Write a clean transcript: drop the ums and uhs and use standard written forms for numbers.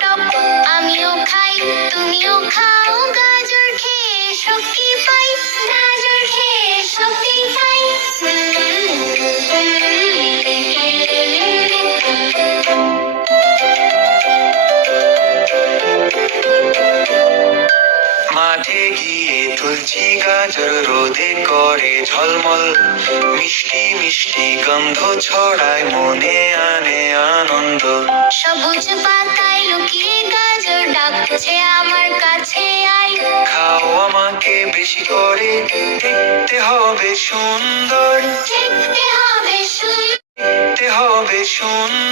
Top top. আমিও খাই, তুমিও খাও, গাজর খেয়ে শক্তি পাই, গাজর খেয়ে শক্তি পাই। মাঠে গিয়ে তুলছি গাজর, রোদে করে ঝলমল, মিষ্টি মিষ্টি গন্ধ ছড়ায়, মনে আনে আনন্দ। সবুজ পাতায় লুকিয়ে গাজর ডাকছে আমার কাছে আয়। খাও আমাকে বেশি করে, দেখতে হবে সুন্দর, দেখতে হবে সুন্দর। দেখতে হবে সুন্দর।